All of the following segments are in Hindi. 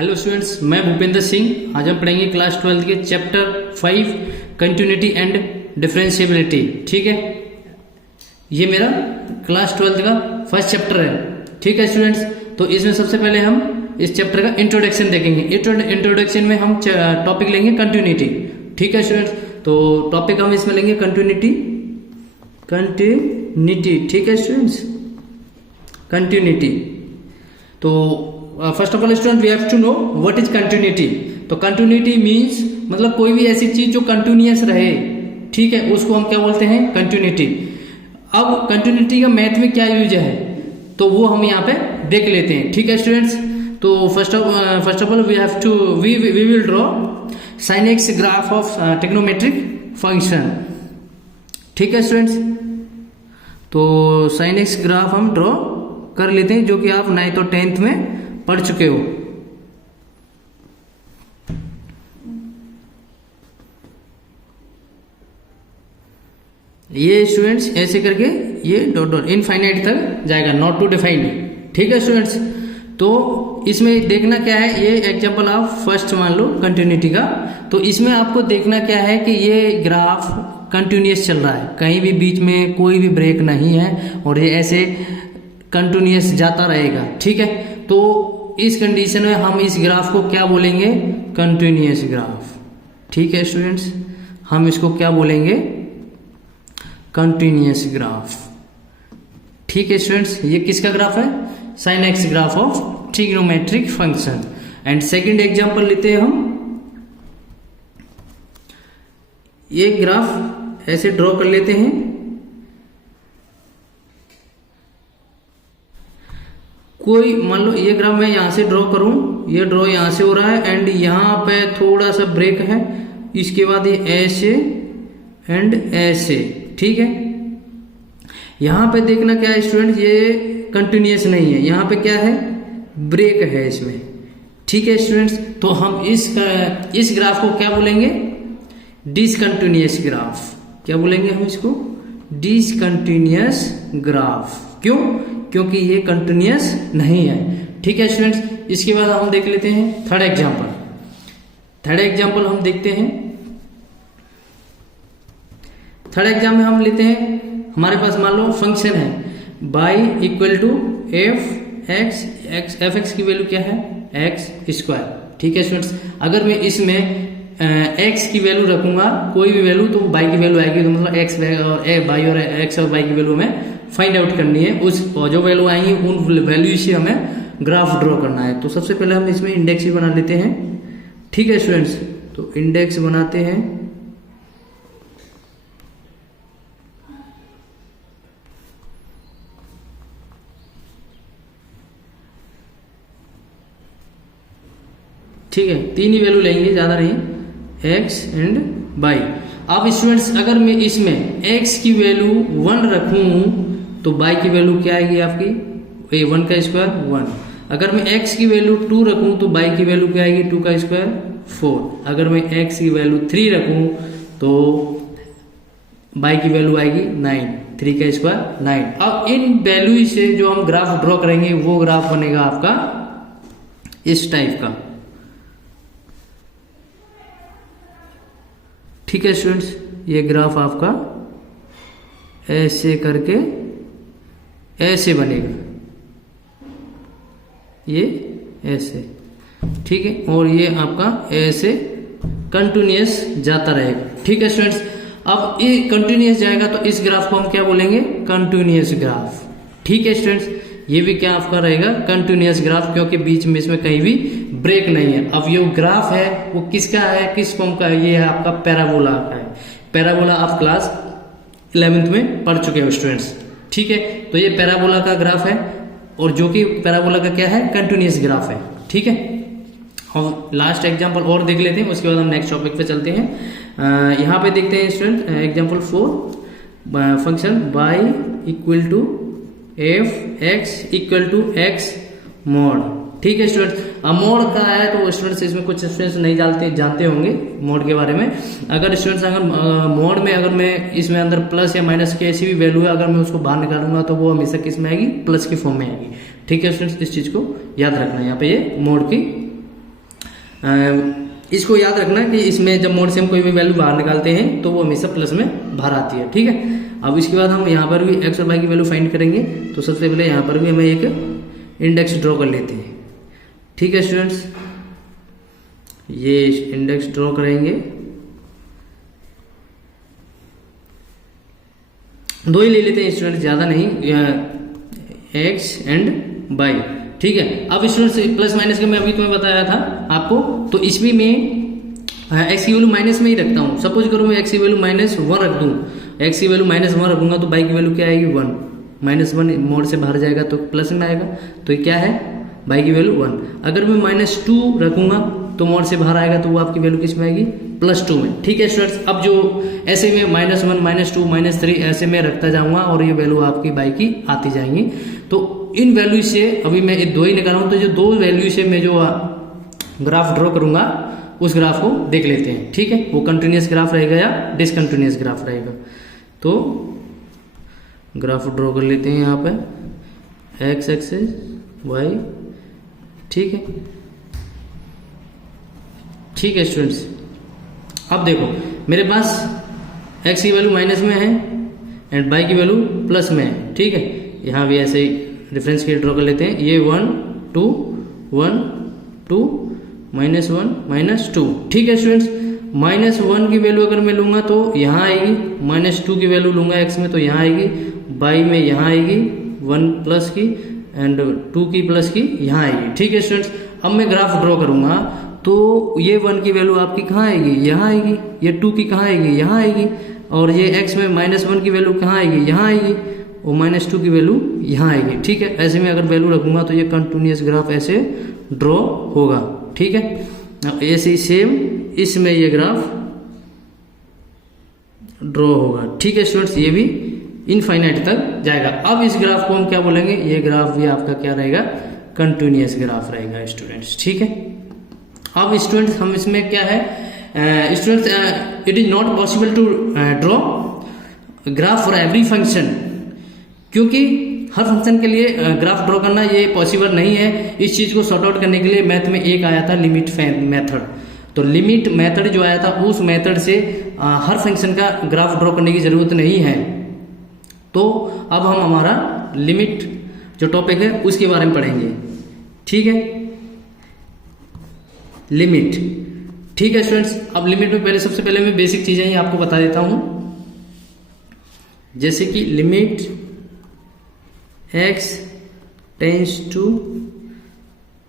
हेलो स्टूडेंट्स, मैं भूपेंद्र सिंह। आज हम पढ़ेंगे क्लास 12 के चैप्टर 5 कंटिन्यूटी एंड डिफरेंशिएबिलिटी। ठीक है, ये मेरा क्लास 12 का फर्स्ट चैप्टर है। ठीक है स्टूडेंट्स, तो इसमें सबसे पहले हम इस चैप्टर का इंट्रोडक्शन देखेंगे। इंट्रोडक्शन में हम टॉपिक लेंगे कंटिन्यूटी। ठीक है स्टूडेंट्स, तो टॉपिक हम इसमें लेंगे कंटिन्यूटी। ठीक है स्टूडेंट्स, कंटिन्यूटी। तो first of all student we have to know what is continuity. तो कंटिन्यूटी मींस मतलब कोई भी ऐसी चीज जो कंटिन्यूअस रहे, ठीक है, उसको हम क्या बोलते हैं, कंटिन्यूटी। अब कंटिन्यूटी का मैथ में क्या यूज है तो वो हम यहाँ पे देख लेते हैं। ठीक है स्टूडेंट्स, तो first of all we will draw sin x graph of trigonometric function. ठीक है स्टूडेंट्स, तो sin x ग्राफ हम ड्रॉ कर लेते हैं, जो कि आप 9th और 10th में पढ़ चुके हो। ये स्टूडेंट्स ऐसे करके ये डॉट डॉट इनफाइनाइट तक जाएगा, नॉट टू डिफाइंड। ठीक है स्टूडेंट्स, तो इसमें देखना क्या है, ये एग्जांपल आप फर्स्ट मान लो कंटिन्यूटी का। तो इसमें आपको देखना क्या है कि ये ग्राफ कंटिन्यूअस चल रहा है, कहीं भी बीच में कोई भी ब्रेक नहीं है और ये ऐसे कंटिन्यूअस जाता रहेगा। ठीक है, तो इस कंडीशन में हम इस ग्राफ को क्या बोलेंगे, कंटिन्यूअस ग्राफ। ठीक है स्टूडेंट्स, हम इसको क्या बोलेंगे, कंटिन्यूअस ग्राफ। ठीक है स्टूडेंट्स, ये किसका ग्राफ है, sin x graph of trigonometric function. And second example लेते हैं हम, ये ग्राफ ऐसे ड्रॉ कर लेते हैं। कोई मान लो ये ग्राफ मैं यहां से ड्रॉ करूं, ये ड्रॉ यहां से हो रहा है एंड यहां पे थोड़ा सा ब्रेक है, इसके बाद ये ऐसे एंड ऐसे। ठीक है, यहां पे देखना क्या है स्टूडेंट, ये कंटिन्यूअस नहीं है, यहां पे क्या है, ब्रेक है इसमें। ठीक है स्टूडेंट्स, तो हम इस ग्राफ को क्या बोलेंगे, डिसकंटिन्यूअस ग्राफ। क्या बोलेंगे हम इसको, डिसकंटिन्यूअस ग्राफ। क्यों, क्योंकि ये कंटिन्यूअस नहीं है। ठीक है स्टूडेंट्स, इसके बाद हम देख लेते हैं थर्ड एग्जांपल। थर्ड एग्जांपल हम देखते हैं, थर्ड एग्जाम में हम लेते हैं, हमारे पास मान लो फंक्शन है y equal to F X की वैल्यू क्या है, एक्स स्क्वायर। ठीक है स्टूडेंट्स, अगर मैं इसमें x की वैल्यू रखूंगा, कोई भी वैल्यू, तो y की वैल्यू आएगी। तो मतलब x और y और x और y की वैल्यू हमें फाइंड आउट करनी है। उस जो वैल्यू आएंगी उन वैल्यू से हमें ग्राफ ड्रॉ करना है। तो सबसे पहले हम इसमें इंडेक्स भी बना लेते हैं। ठीक है स्टूडेंट्स, तो इंडेक्स बनाते हैं। ठीक है, तीन ही वैल्यू लेंगे, ज्यादा नहीं, x एंड y। अब स्टूडेंट्स अगर मैं इसमें x की वैल्यू 1 रखूं तो y की वैल्यू क्या आएगी आपकी, 1 का स्क्वायर 1। अगर मैं x की वैल्यू 2 रखूं तो y की वैल्यू क्या आएगी, 2 का स्क्वायर 4। अगर मैं x की वैल्यू 3 रखूं तो y की वैल्यू आएगी 9, 3 का स्क्वायर 9। अब इन वैल्यू से जो हम ग्राफ ड्रॉ करेंगे वो ग्राफ बनेगा आपका इस टाइप का। ठीक है स्टूडेंट्स, ये ग्राफ आपका ऐसे करके ऐसे बनेगा, ये ऐसे। ठीक है, और ये आपका ऐसे कंटिन्यूअस जाता रहेगा। ठीक है स्टूडेंट्स, अब ये कंटिन्यूअस जाएगा तो इस ग्राफ को हम क्या बोलेंगे, कंटिन्यूअस ग्राफ। ठीक है स्टूडेंट्स, ये भी क्या आपका रहेगा, कंटिन्यूअस ग्राफ, क्योंकि बीच में इसमें कहीं भी ब्रेक नहीं है। अब ये ग्राफ है वो किसका है, किस फॉर्म का है, ये है आपका पैराबोला का है। पैराबोला आप क्लास 11th में पढ़ चुके हो स्टूडेंट्स। ठीक है, तो ये पैराबोला का ग्राफ है और जो कि पैराबोला का क्या है, कंटिन्यूअस ग्राफ है। ठीक है, और लास्ट एग्जांपल और देख लेते हैं, उसके बाद हम नेक्स्ट टॉपिक पे चलते हैं। यहाँ पे देखते हैं student example 4, function y equal to F X equal to X mod. ठीक है स्टूडेंट्स, मोड का है तो स्टूडेंट्स इसमें कुछ स्टूडेंट्स नहीं जानते होंगे मोड के बारे में। अगर स्टूडेंट्स अगर मोड में अगर मैं इसमें अंदर प्लस या माइनस की ऐसी भी वैल्यू है, अगर मैं उसको बाहर निकालूंगा तो वो हमेशा किस में आएगी, प्लस की फॉर्म में आएगी। ठीक है स्टूडेंट्स, इस चीज को याद रखना है, यहाँ पे ये मोड की इसको याद रखना कि इसमें जब मोड से हम कोई भी वैल्यू बाहर निकालते हैं तो वो हमेशा प्लस में बाहर आती है, ठीक है। अब इसके बाद हम यहाँ पर भी एक्स और वाई की वैल्यू फाइंड करेंगे। तो सबसे पहले यहाँ पर भी हमें एक इंडेक्स ड्रॉ कर लेते हैं, ठीक है स्टूडेंट्स। ये इंडेक्स ड्रॉ करेंगे, दो ही ले लेते हैं स्टूडेंट्स, ज्यादा नहीं, एक्स एंड वाई, ठीक है। अब स्टूडेंट्स प्लस माइनस का मैं अभी तुम्हें बताया था आपको, तो इसमें मैं एक्स की वैल्यू माइनस में ही रखता हूँ। सपोज करो मैं एक्स की वैल्यू -1 रख दूँ, एक्स की वैल्यू -1 रखूंगा तो वाई की वैल्यू क्या आएगी 1, -1 मोड से बाहर जाएगा तो प्लस में आएगा, तो ये क्या है वाई की वैल्यू 1। अगर मैं -2 रखूंगा तो मोड से बाहर आएगा तो वो आपकी वैल्यू किस में आएगी +2 में, ठीक है स्टूडेंट्स। अब जो ऐसे में -1 -2 -3 ऐसे में रखता जाऊंगा और ये वैल्यू आपकी वाई की आती जाएंगी। तो इन वैल्यू से अभी मैं दो ही निकाला हूं, तो जो दो वैल्यू से मैं जो ग्राफ ड्रॉ करूंगा उस ग्राफ को देख लेते हैं, ठीक है। वो कंटिन्यूअस ग्राफ रहेगा या डिसकंटिन्यूअस ग्राफ रहेगा। तो ग्राफ ड्रॉ कर लेते हैं यहाँ पे एक्स एक्सिस वाई, ठीक है, ठीक है स्टूडेंट्स। अब देखो मेरे पास x की वैल्यू माइनस में है एंड y की वैल्यू प्लस में है, ठीक है। यहाँ भी ऐसे ही रेफरेंस के ड्रॉ कर लेते हैं, ये 1 2 1 2 -1 -2, ठीक है स्टूडेंट्स। -1 की वैल्यू अगर मैं लूंगा तो यहाँ आएगी, -2 की वैल्यू लूंगा x में तो यहाँ आएगी, y में यहाँ आएगी 1 प्लस की एंड 2 की प्लस की यहाँ आएगी, ठीक है स्टूडेंट्स। अब मैं ग्राफ ड्रॉ करूंगा तो ये 1 की वैल्यू आपकी कहाँ आएगी, यहाँ आएगी, ये 2 की कहाँ आएगी, यहाँ आएगी, और ये x में -1 की वैल्यू कहाँ आएगी, यहाँ आएगी, और -2 की वैल्यू यहाँ आएगी, ठीक है। ऐसे में अगर वैल्यू रखूंगा तो ये कंटिन्यूअस ग्राफ ऐसे ड्रॉ होगा, ठीक है। अब ऐसे ही सेम इसमें ये ग्राफ ड्रॉ होगा, ठीक है स्टूडेंट्स। ये भी इनफाइनाइट तक जाएगा। अब इस ग्राफ को हम क्या बोलेंगे, ये ग्राफ भी आपका क्या रहेगा, कंटिन्यूअस ग्राफ रहेगा स्टूडेंट्स, ठीक है। अब स्टूडेंट्स हम इसमें क्या है students, it is not possible to draw graph for every function, क्योंकि हर फंक्शन के लिए ग्राफ ड्रॉ करना ये पॉसिबल नहीं है। इस चीज को सॉर्ट आउट करने के लिए मैथ में एक आया था लिमिट मेथड, तो लिमिट मेथड जो आया था उस मेथड से हर फंक्शन का ग्राफ ड्रॉ करने की जरूरत नहीं है। तो अब हम हमारा लिमिट जो टॉपिक है उसके बारे में पढ़ेंगे, ठीक है, लिमिट, ठीक है स्टूडेंट्स। अब लिमिट में पहले सबसे पहले मैं बेसिक चीजें ही आपको बता देता हूं, जैसे कि limit x tends to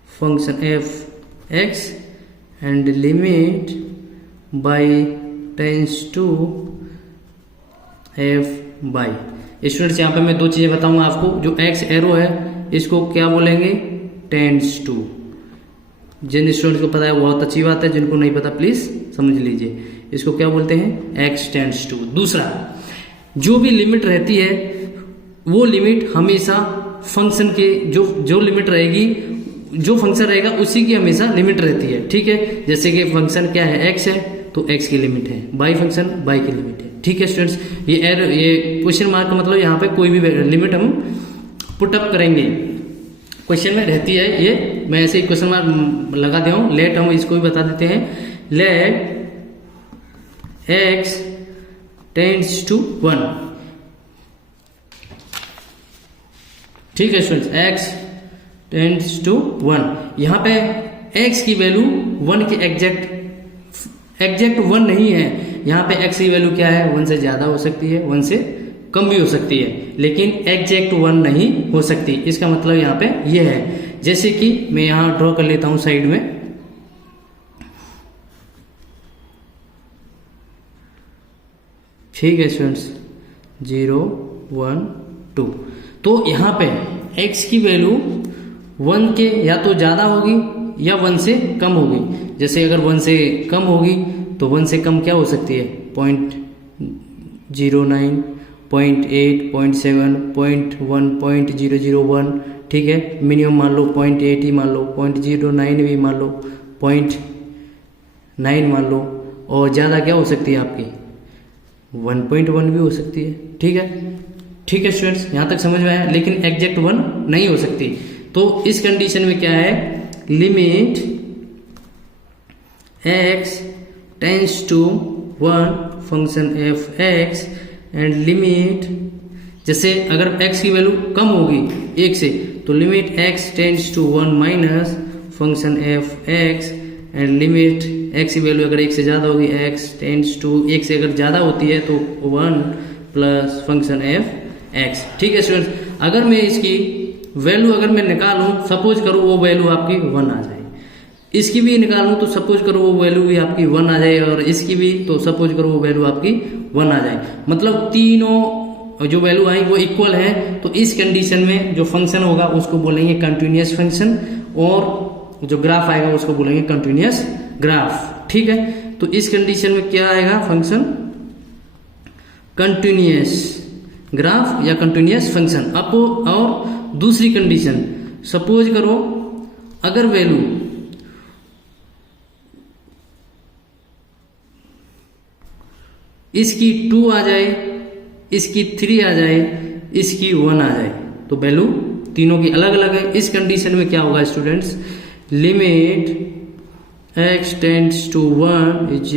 function f x and limit y tends to f y। Students यहाँ पे मैं दो चीजें बताऊंगा आपको, जो x एरो है इसको क्या बोलेंगे, टेंस टू। जिन स्टूडेंट्स को पता है बहुत अच्छी बात है, जिनको नहीं पता प्लीज समझ लीजिए, इसको क्या बोलते हैं, x टेंस टू। दूसरा, जो भी लिमिट रहती है वो लिमिट हमेशा फंक्शन के जो लिमिट रहेगी, जो फंक्शन रहेगा उसी की हमेशा लिमिट रहती है, ठीक है। जैसे कि फंक्शन क्या है, x है तो x की लिमिट है, y फंक्शन y की लिमिट है, ठीक है स्टूडेंट्स। ये क्वेश्चन मार्क का मतलब यहाँ पे कोई भी लिमिट हम पुट अप करेंगे, क्वेश्चन में रहती है ये, मैं ऐसे ही क्वेश्चन मार्क लगा दिया हूँ। लेट हम इसको भी बता देते हैं, लेट x टेंड्स टू 1, ठीक है स्टूडेंट्स, x टेंड्स टू 1। यहाँ पे x की वैल्यू 1 की एग्जैक्ट 1 नहीं है, यहाँ पे x की वैल्यू क्या है, 1 से ज्यादा हो सकती है, 1 से कम भी हो सकती है, लेकिन एग्जैक्ट 1 नहीं हो सकती। इसका मतलब यहाँ पे ये है, जैसे कि मैं यहाँ ड्रॉ कर लेता हूँ साइड में, ठीक है स्टूडेंट्स, 0 1 2। तो यहाँ पे x की वैल्यू 1 के या तो ज्यादा होगी या 1 से कम होगी। जैसे अगर 1 से कम होगी तो 1 से कम क्या हो सकती है, 0.09 0.8 0.7 0.1 0.001, ठीक है। मिनिमम मान लो 0.8 ही मान लो, 0.09 भी मान लो, 0.9 मान लो, और ज़्यादा क्या हो सकती है आपकी 1.1 भी हो सकती है, ठीक है, ठीक है स्टूडेंट्स, यहाँ तक समझ में आया। लेकिन एग्जैक्ट 1 नहीं हो सकती। तो इस कंडीशन में क्या है, limit x tends to 1 function F X and limit, जैसे अगर x की वैल्यू कम होगी 1 से तो limit x tends to 1 minus function F X and limit x की वैल्यू अगर 1 से ज़्यादा होगी x टेंस टू 1 से अगर ज़्यादा होती है तो 1 प्लस फंक्शन एफ एक्स। ठीक है स्टूडेंट्स, अगर मैं इसकी वैल्यू अगर मैं निकालूं, सपोज करूं वो वैल्यू आपकी 1 आ जाए, इसकी भी निकालूं तो सपोज करो वो वैल्यू भी आपकी 1 आ जाए, और इसकी भी तो सपोज करो वो वैल्यू आपकी 1 आ जाए, मतलब तीनों जो वैल्यू आई वो इक्वल है। तो इस कंडीशन में जो फंक्शन होगा उसको बोलेंगे कंटिन्यूअस फंक्शन, और जो ग्राफ आएगा उसको बोलेंगे कंटिन्यूअस ग्राफ। ठीक है, तो इस कंडीशन में क्या आएगा फंक्शन, कंटिन्यूअस ग्राफ या कंटिन्यूअस फंक्शन। अब और दूसरी कंडीशन, सपोज करो अगर वैल्यू इसकी 2 आ जाए, इसकी 3 आ जाए, इसकी 1 आ जाए, तो वैल्यू तीनों की अलग अलग है। इस कंडीशन में क्या होगा students, limit x tends to 1 is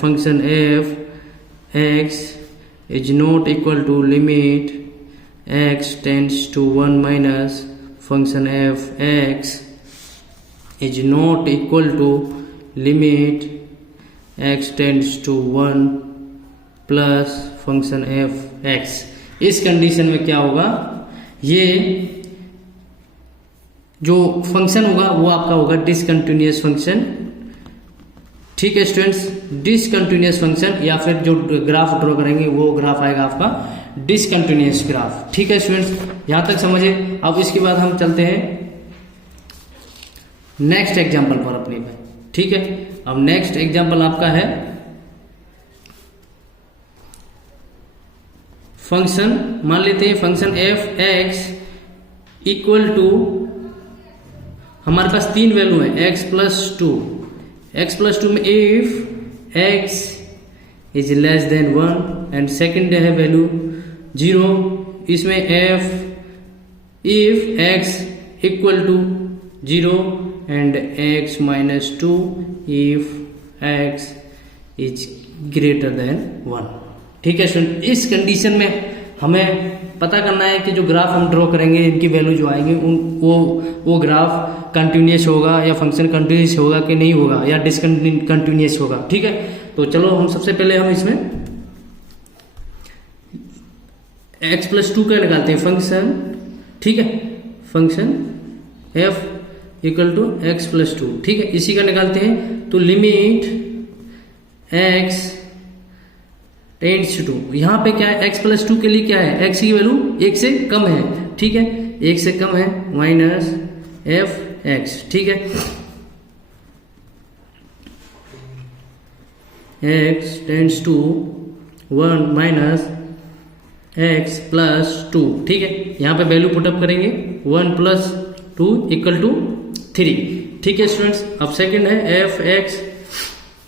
function f x is not equal to limit x tends to 1 minus function f x is not equal to limit x tends to 1 plus function F X. इस कंडीशन में क्या होगा, ये जो फंक्शन होगा वो आपका होगा डिसकंटिन्यूअस फंक्शन। ठीक है स्टूडेंट्स, डिसकंटिन्यूअस फंक्शन, या फिर जो ग्राफ ड्रॉ करेंगे वो ग्राफ आएगा आपका डिसकंटिन्यूअस ग्राफ। ठीक है स्टूडेंट्स, यहां तक समझे। अब इसके बाद हम चलते हैं नेक्स्ट एग्जाम्पल पर अपने पे। ठीक है, अब नेक्स्ट एग्जाम्पल आपका है फंक्शन, मान लेते हैं function F X equal to, हमारे पास 3 वैल्यू है x प्लस 2 में if x is less than 1 and second है वैल्यू 0, इसमें f if x equal to 0 and x minus 2 if x is greater than 1। ठीक है स्टूडेंट, इस कंडीशन में हमें पता करना है कि जो ग्राफ हम ड्रॉ करेंगे इनकी वैल्यू जो आएंगे वो ग्राफ कंटिन्यूअस होगा या फंक्शन कंटिन्यूअस होगा कि नहीं होगा, या डिसकंटिन्यूअस होगा। ठीक है, तो चलो हम सबसे पहले हम इसमें x प्लस 2 का निकालते हैं फंक्शन। ठीक है, function f equal to X plus 2। ठीक है, इसी का निकालते हैं, तो लिमिट x टेंड्स टू, यहाँ पे क्या है x प्लस 2 के लिए क्या है, x की वैल्यू 1 से कम है। ठीक है, 1 से कम है, माइनस एफ एक्स। ठीक है, x tends to 1 minus x plus 2। ठीक है, यहाँ पे वैल्यू पुटअप करेंगे 1 प्लस 2 इक्वल टू 3। ठीक है स्टूडेंट्स, अब सेकंड है एफ एक्स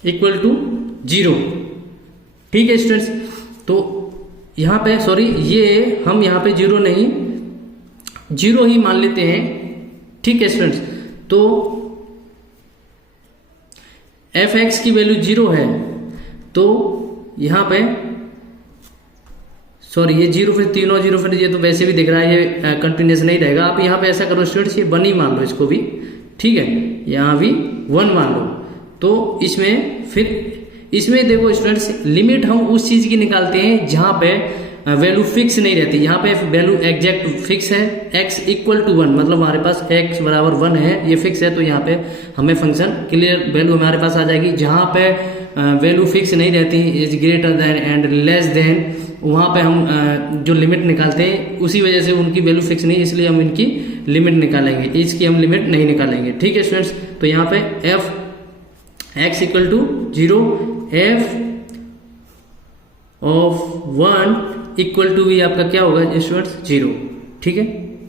इक्वल टू 0। ठीक है स्टूडेंट्स, तो यहाँ पे सॉरी ये हम यहाँ पे 0 नहीं 0 ही मान लेते हैं। ठीक है स्टूडेंट्स, तो एफ एक्स की वैल्यू 0 है, तो यहाँ पे सॉरी ये 0 फिर तीनों 0 फिर ये तो वैसे भी दिख रहा है ये कंटिन्यूस नहीं रहेगा। आप यहाँ पे ऐसा करो स्टूडेंट्स, ये 1 ही मान लो इसको भी। ठीक है, यहाँ भी 1 मान लो, तो इसमें फिर इसमें देखो स्टूडेंट्स, लिमिट हम उस चीज की निकालते हैं जहां पे वैल्यू फिक्स नहीं रहती। यहाँ पे वैल्यू एग्जैक्ट फिक्स है, x इक्वल टू 1, मतलब हमारे पास x बराबर 1 है, ये फिक्स है, तो यहाँ पे हमें फंक्शन क्लियर वैल्यू हमारे पास आ जाएगी। जहाँ पे वैल्यू फिक्स नहीं रहती, is greater then and less than, वहाँ पे हम जो लिमिट निकालते हैं उसी वजह से उनकी वैल्यू फिक्स नहीं, इसलिए हम इनकी लिमिट निकालेंगे, इसकी हम लिमिट नहीं निकालेंगे। ठीक है स्टूडेंट्स, तो यहाँ पे F X equal to 0, F of 1 equal to भी आपका क्या होगा स्टूडेंट्स 0। ठीक है,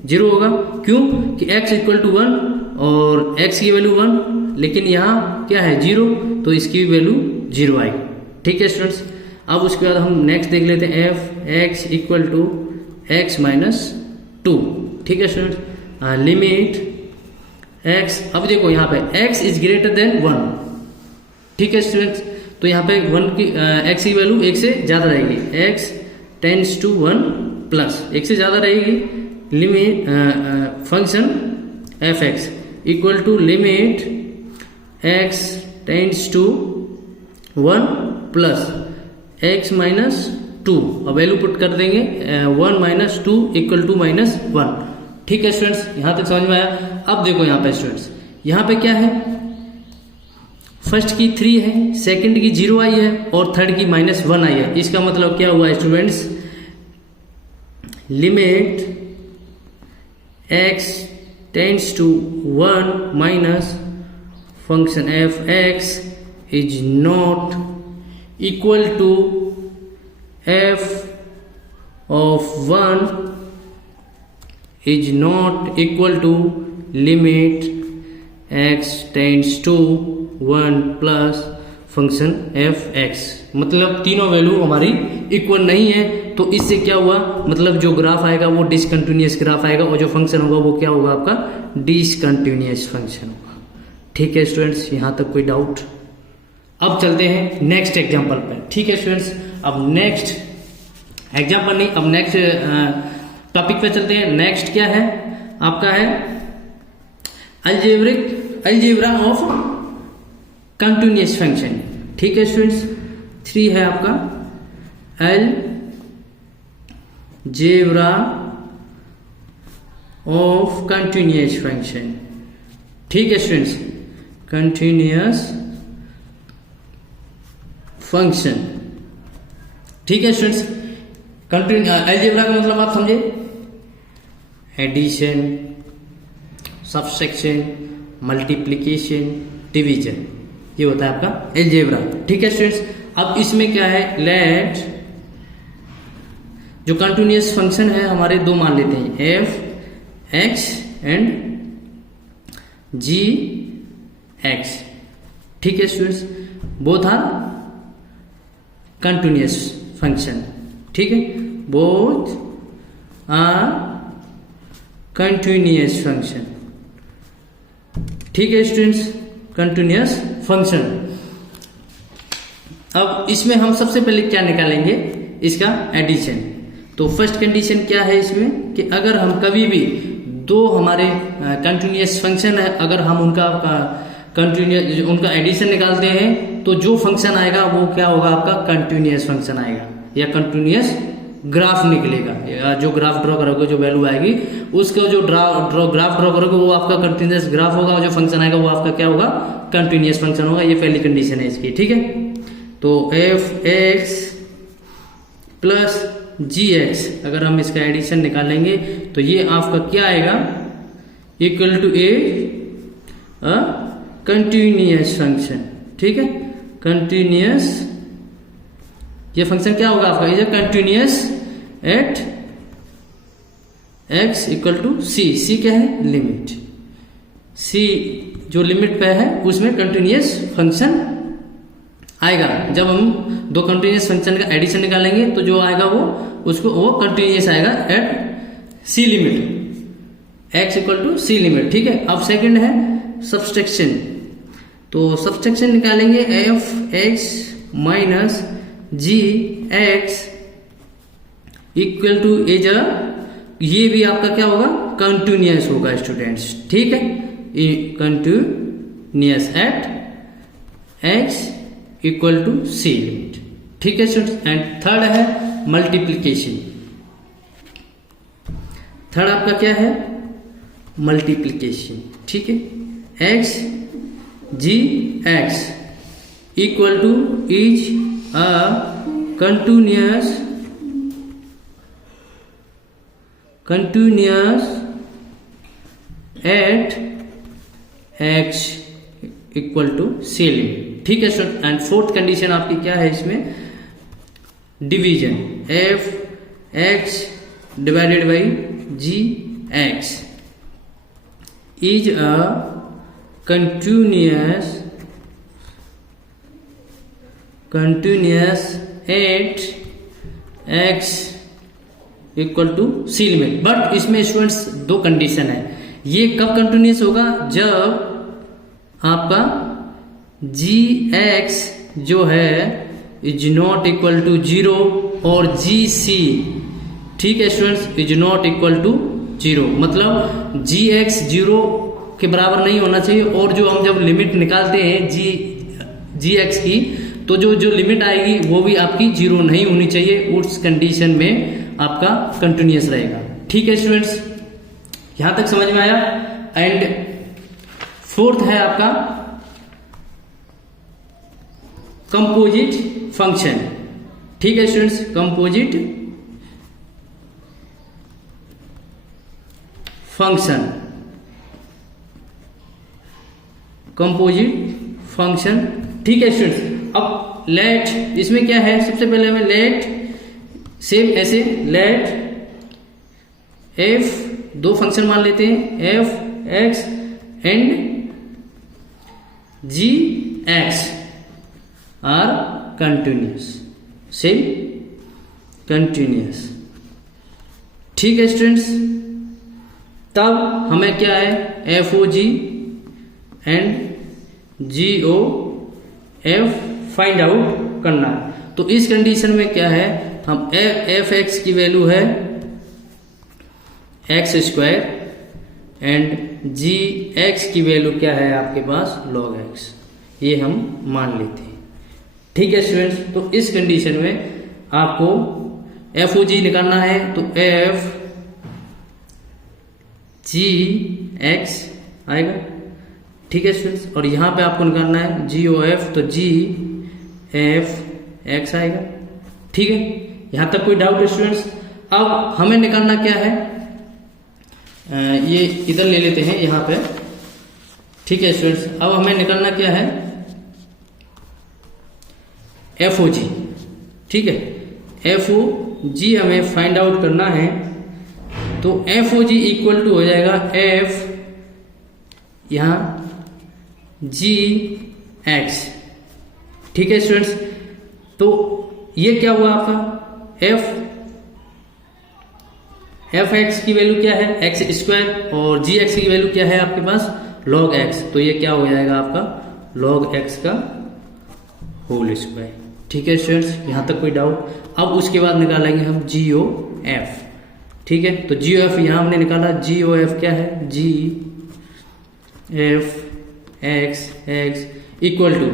0 होगा, क्यों कि x इक्वल टू 1 और x की वैल्यू 1, लेकिन यहाँ क्या है 0, तो इसकी वैल्यू 0 आएगी। ठीक है स्टूडेंट्स, अब उसके बाद हम नेक्स्ट देख लेते हैं F X equal to X minus 2। ठीक है स्टूडेंट्स, लिमिट x, अब देखो यहाँ पे x इज ग्रेटर देन 1, ठीक है स्टूडेंट्स, तो यहाँ पे 1 की x की वैल्यू 1 से ज़्यादा रहेगी, x टेंड्स टू 1 प्लस 1 से ज़्यादा रहेगी, limit function f(x) equal to limit x tends to 1 plus x minus 2, अब वैल्यू पुट कर देंगे 1 माइनस 2 इक्वल टू माइनस 1। ठीक है स्टूडेंट्स, यहाँ तक समझ में आया। अब देखो यहाँ पे स्टूडेंट्स, यहाँ पे क्या है, फर्स्ट की 3 है, सेकंड की 0 आई है और थर्ड की -1 आई है। इसका मतलब क्या हुआ students, limit x tends to 1 minus function f(x) is not equal to f of 1 is not equal to limit x tends to 1 plus function f(x). मतलब तीनों वैल्यू हमारी इक्वल नहीं है, तो इससे क्या हुआ, मतलब जो ग्राफ आएगा वो डिसकंटिन्यूअस ग्राफ आएगा और जो फंक्शन होगा वो क्या होगा, आपका डिसकंटिन्यूअस फंक्शन होगा। ठीक है स्टूडेंट्स, यहाँ तक कोई डाउट? अब चलते हैं नेक्स्ट एग्जाम्पल पे। ठीक है स्टूडेंट्स, अब नेक्स्ट एग्जाम्पल नहीं, अब नेक्स्ट टॉपिक पे चलते हैं। नेक्स्ट क्या है आपका, है अलजेब्रा ऑफ कंटिन्यूअस फंक्शन। ठीक है स्टूडेंट्स, 3 है आपका अलजेब्रा ऑफ कंटिन्यूअस फंक्शन। ठीक है स्टूडेंट्स, कंटिन्यूअस फंक्शन। ठीक है स्टूडेंट्स, अलजेब्रा का मतलब आप समझे, एडिशन, सब्सट्रैक्शन, मल्टीप्लिकेशन, डिवीजन, ये होता है आपका अलजेब्रा। ठीक है स्टूडेंट्स, अब इसमें क्या है, लेट जो कंटिन्यूअस फंक्शन है हमारे 2 मान लेते हैं, f(x) एंड g(x). ठीक है students, both are continuous function. ठीक है, बोथ आर कंटिन्यूअस फंक्शन। ठीक है स्टूडेंट्स, कंटिन्यूअस फंक्शन। अब इसमें हम सबसे पहले क्या निकालेंगे, इसका एडिशन। तो फर्स्ट कंडीशन क्या है इसमें, कि अगर हम कभी भी 2 हमारे कंटिन्यूअस फंक्शन है, अगर हम उनका एडिशन निकालते हैं तो जो फंक्शन आएगा वो क्या होगा, आपका कंटिन्यूअस फंक्शन आएगा या कंटिन्यूअस ग्राफ निकलेगा, या जो ग्राफ ड्रॉ करोगे, जो वैल्यू आएगी उसका जो ग्राफ ड्रॉ करोगे वो आपका कंटिन्यूअस ग्राफ होगा, और जो फंक्शन आएगा वो आपका क्या होगा, कंटिन्यूअस फंक्शन होगा। ये पहली कंडीशन है इसकी। ठीक है, तो f(x) प्लस g(x) अगर हम इसका एडिशन निकालेंगे तो ये आपका क्या आएगा, equal to a continuous function. ठीक है, कंटिन्यूअस, ये फंक्शन क्या होगा आपका, is continuous at x equal to c। c क्या है, लिमिट। c जो लिमिट पे है उसमें कंटिन्यूअस फंक्शन आएगा। जब हम 2 कंटिन्यूअस फंक्शन का एडिशन निकालेंगे तो जो आएगा वो कंटिन्यूअस आएगा at c limit, x equal to c limit. ठीक है, अब सेकंड है सब्सट्रैक्शन। तो सब्सट्रैक्शन निकालेंगे, f(x) minus g(x) equal to is ये भी आपका क्या होगा, कंटिन्यूअस होगा स्टूडेंट्स। ठीक है, continuous at x equal to c limit. ठीक है स्टूडेंट्स, एंड थर्ड है मल्टीप्लीकेशन। थर्ड आपका क्या है, मल्टीप्लीकेशन। ठीक है, x g(x) equal to is a continuous at x equal to c limit. ठीक है सर, एंड फोर्थ कंडीशन आपकी क्या है इसमें, division, f(x) divided by g(x) is a continuous at x equal to c limit. But इसमें स्टूडेंट्स 2 कंडीशन है। ये कब कंटिन्यूअस होगा, जब आपका जी एक्स जो है इज नॉट इक्वल टू 0 और जी सी, ठीक है students, is not equal to 0, मतलब जी एक्स 0 के बराबर नहीं होना चाहिए। और जो हम जब लिमिट निकालते हैं जी एक्स की, तो जो लिमिट आएगी वो भी आपकी 0 नहीं होनी चाहिए। उस कंडीशन में आपका कंटिन्यूअस रहेगा। ठीक है स्टूडेंट्स, यहां तक समझ में आया। एंड फोर्थ है आपका कंपोजिट फंक्शन। ठीक है students, composite function, composite function. ठीक है स्टूडेंट्स, अब लेट, इसमें क्या है, सबसे पहले हमें लेट, सेम ऐसे लेट एफ, दो फंक्शन मान लेते हैं, F X and G X are continuous, same continuous. ठीक है स्टूडेंट्स, तब हमें क्या है, F O G and G O F find out करना है। तो इस कंडीशन में क्या है, हम एफ एक्स की वैल्यू है X square and G X की वैल्यू क्या है आपके पास, लॉग एक्स, ये हम मान लेते हैं। ठीक है स्टूडेंट्स, तो इस कंडीशन में आपको एफ ओ जी निकालना है, तो एफ जी एक्स आएगा। ठीक है स्टूडेंट्स, और यहां पे आपको निकालना है जी ओ एफ, तो जी एफ एक्स आएगा। ठीक है, यहां तक कोई डाउट है स्टूडेंट्स? अब हमें निकालना क्या है, ये इधर ले लेते हैं यहां पे। ठीक है स्टूडेंट्स, अब हमें निकालना क्या है, एफ ओ जी। ठीक है, एफ ओ जी हमें फाइंड आउट करना है, तो F O G equal to हो जाएगा एफ यहां जी एक्स। ठीक है स्टूडेंट्स, तो ये क्या हुआ आपका, एफ एक्स की वैल्यू क्या है, एक्स स्क्वायर, और जी एक्स की वैल्यू क्या है आपके पास, लॉग एक्स, तो ये क्या हो जाएगा आपका लॉग एक्स का होल स्क्वायर। ठीक है स्टूडेंट्स, यहां तक कोई डाउट? अब उसके बाद निकालेंगे हम जी ओ एफ। ठीक है, तो जी ओ एफ यहां हमने निकाला, जी ओ एफ क्या है, G F X X equal to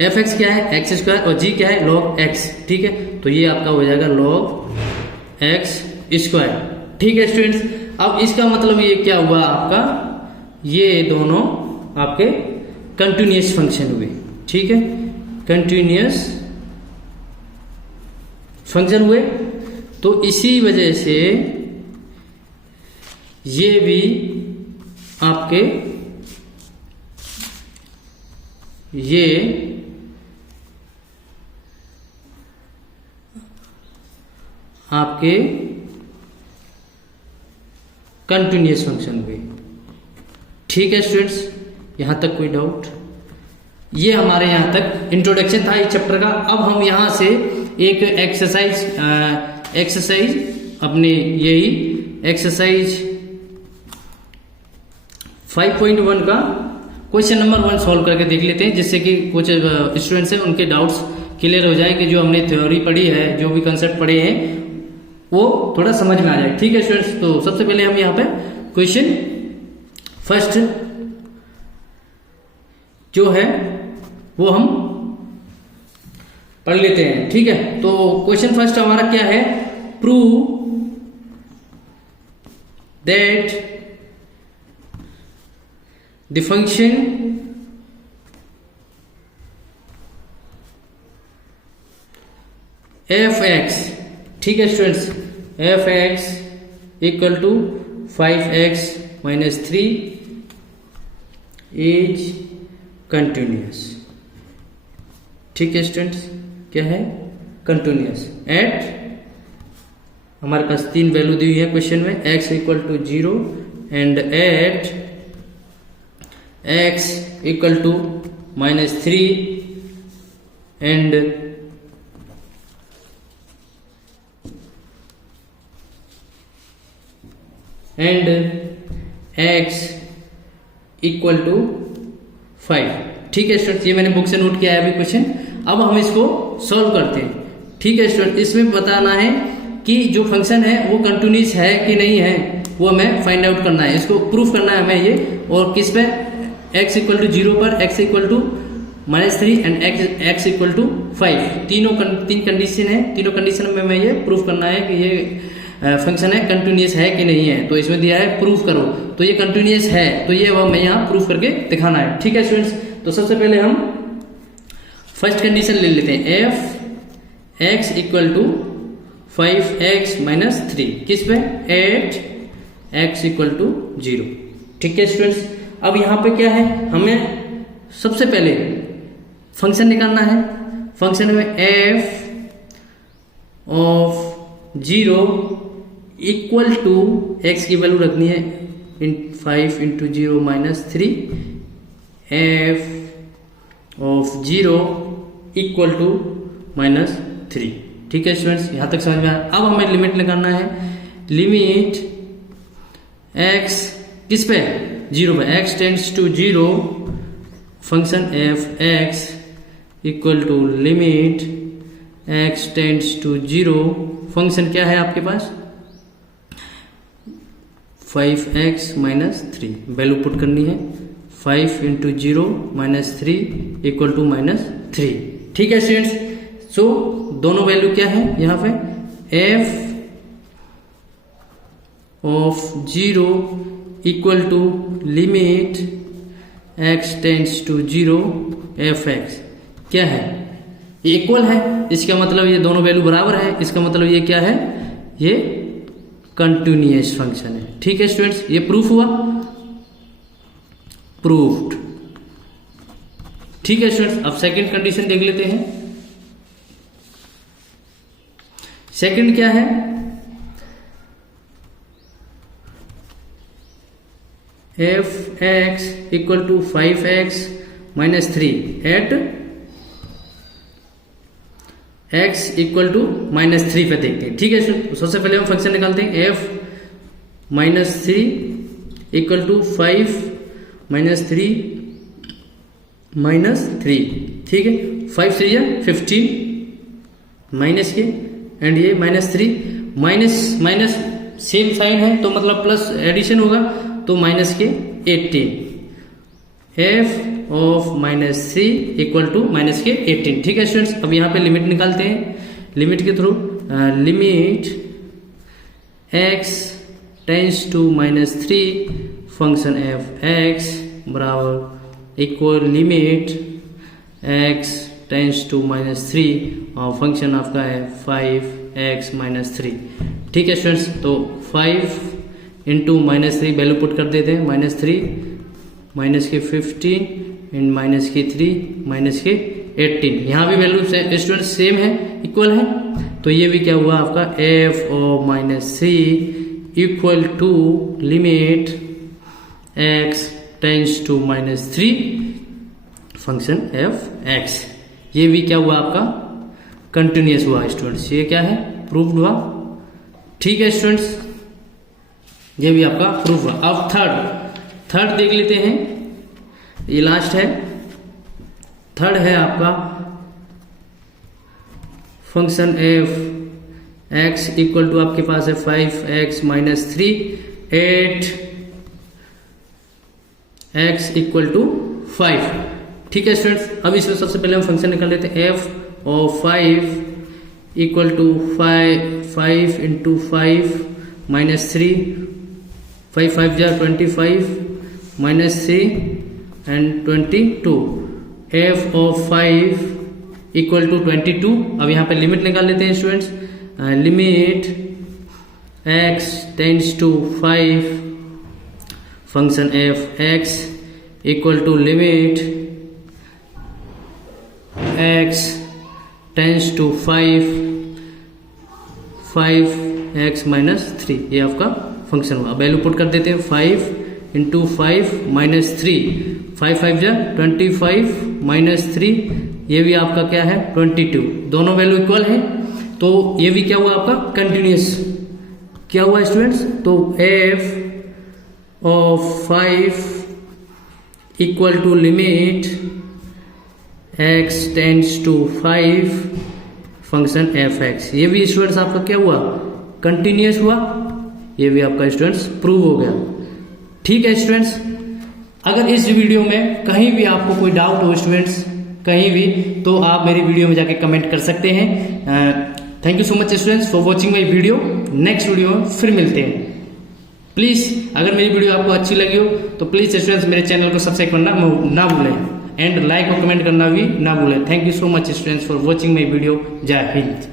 F X क्या है, एक्स स्क्वायर, और जी क्या है, लॉग एक्स। ठीक है, तो ये आपका हो जाएगा लॉग एक्स स्क्वायर। ठीक है स्टूडेंट्स, अब इसका मतलब ये क्या हुआ आपका, ये दोनों आपके कंटिन्यूअस फंक्शन हुए। ठीक है, कंटिन्यूअस फंक्शन हुए, तो इसी वजह से ये भी आपके ये आपके कंटिन्यूअस फंक्शन हुए। ठीक है स्टूडेंट्स, यहां तक कोई डाउट? ये हमारे यहां तक इंट्रोडक्शन था इस चैप्टर का। अब हम यहां से एक एक्सरसाइज अपने यही एक्सरसाइज 5.1 का क्वेश्चन नंबर 1 सॉल्व करके देख लेते हैं, जिससे कि कुछ स्टूडेंट्स हैं उनके डाउट्स क्लियर हो जाए, कि जो हमने थ्योरी पढ़ी है, जो भी कंसेप्ट पढ़े हैं, वो थोड़ा समझ में आ जाए। ठीक है स्टूडेंट्स, तो सबसे पहले हम यहाँ पे क्वेश्चन फर्स्ट जो है वो हम पढ़ लेते हैं। ठीक है, तो क्वेश्चन फर्स्ट हमारा क्या है, prove that the function F X, ठीक है students, F X equal to 5x minus 3 is continuous. ठीक है स्टूडेंट्स, क्या है, कंटिन्यूअस एट, हमारे पास 3 वैल्यू दी हुई है क्वेश्चन में, x equal to 0 and at x equal to minus 3 and x equal to 5। ठीक है स्टूडेंट, ये मैंने बुक से नोट किया है अभी क्वेश्चन। अब हम इसको सॉल्व करते हैं। ठीक है स्टूडेंट, इसमें बताना है कि जो फंक्शन है वो कंटिन्यूस है कि नहीं है, वो हमें फाइंड आउट करना है, इसको प्रूफ करना है हमें ये। और किस पे, x इक्वल टू 0 पर, x equal to -3 and x equal to 5। तीन कंडीशन है, तीनों कंडीशन में हमें ये प्रूफ करना है कि ये फंक्शन है कंटिन्यूस है कि नहीं है। तो इसमें दिया है प्रूफ करो, तो ये कंटिन्यूस है, तो ये हमें यहाँ प्रूफ करके दिखाना है। ठीक है स्टूडेंट्स, तो सबसे पहले हम फर्स्ट कंडीशन ले लेते हैं, f x equal to 5x - 3, किस पे, 8x इक्वल टू 0। ठीक है स्टूडेंट्स, अब यहाँ पे क्या है, हमें सबसे पहले फंक्शन निकालना है। फंक्शन में f of 0 equal to x की वैल्यू रखनी है 5 into 0 -3, f of 0 equal to -3। ठीक है स्टूडेंट्स, यहां तक समझ में आया। अब हमें लिमिट निकालना है, लिमिट x किस पे, 0 पे, x tends to 0, function f x equal to limit x tends to 0, function क्या है आपके पास, 5x - 3, वैल्यू पुट करनी है, 5 इंटू 0 -3 इक्वल टू -3। ठीक है स्टूडेंट्स, सो दोनों वैल्यू क्या है यहाँ पे, f of 0 equal to limit x tends to 0 f(x) क्या है, ये इक्वल है, इसका मतलब ये दोनों वैल्यू बराबर है, इसका मतलब ये क्या है, ये कंटिन्यूअस फंक्शन है। ठीक है स्टूडेंट्स, ये प्रूफ हुआ, प्रूफ्ड। ठीक है स्टूडेंट्स, अब सेकंड कंडीशन देख लेते हैं। सेकंड क्या है, f(x) equal to 5x - 3 at x equal to -3 पे देखते हैं। ठीक है स्टूडेंट, सबसे पहले हम फंक्शन निकालते हैं, f -3 इक्वल टू 5 -3 -3। ठीक है, 5 से 15 माइनस के, एंड ये -3 माइनस सेम साइन है तो मतलब प्लस एडिशन होगा, तो माइनस के 18, f of -3 equal to minus के 18। ठीक है स्टूडेंट्स, अब यहाँ पे लिमिट निकालते हैं, लिमिट के through, limit x tends to -3, function f(x) बराबर equal limit x tends to -3 और फंक्शन आपका है 5x - 3। ठीक है स्टूडेंट्स, तो 5 इंटू -3 वैल्यू पुट कर देते हैं, -3 माइनस के 15 एंड माइनस के 3 माइनस के 18। यहाँ भी वैल्यू स्टूडेंट सेम है, इक्वल है, तो ये भी क्या हुआ आपका, f of -3 equal to limit x tends to -3 function f(x). ये भी क्या हुआ आपका, कंटिन्यूअस हुआ स्टूडेंट्स, ये क्या है, प्रूफ्ड हुआ। ठीक है स्टूडेंट्स, ये भी आपका प्रूफ हुआ। अब थर्ड देख लेते हैं, ये लास्ट है। थर्ड है आपका फंक्शन f(x) इक्वल टू आपके पास है 5x - 3 8x इक्वल टू 5। ठीक है स्टूडेंट्स, अब इसमें सबसे पहले हम फंक्शन निकाल लेते हैं, f of 5 equal to 5 into 5 -3, 5 5 जा 25 -3 and 22, f of 5 equal to 22। अब यहाँ पे लिमिट निकाल लेते हैं students, limit x tends to 5 function f(x) equal to limit x tends to 5x - 3, ये आपका फंक्शन हुआ। वैल्यू पुट कर देते हैं, 5 इंटू 5 -3, 5 5 जा 25 -3, ये भी आपका क्या है 22, दोनों वैल्यू इक्वल है, तो ये भी क्या हुआ आपका कंटिन्यूअस। क्या हुआ स्टूडेंट्स, तो f of 5 equal to limit x tends to 5 function fx। ये भी स्टूडेंट्स आपका क्या हुआ, कंटिन्यूअस हुआ। ये भी आपका स्टूडेंट्स प्रूव हो गया। ठीक है स्टूडेंट्स, अगर इस वीडियो में कहीं भी आपको कोई डाउट हो स्टूडेंट्स, कहीं भी, तो आप मेरी वीडियो में जाके कमेंट कर सकते हैं। Thank you so much students for watching my video. Next video में फिर मिलते हैं। प्लीज अगर मेरी वीडियो आपको अच्छी लगी हो तो प्लीज स्टूडेंट्स मेरे चैनल को सब्सक्राइब करना ना भूलें एंड लाइक और कमेंट करना भी ना भूलें। Thank you so much students for watching my video. जय हिंद।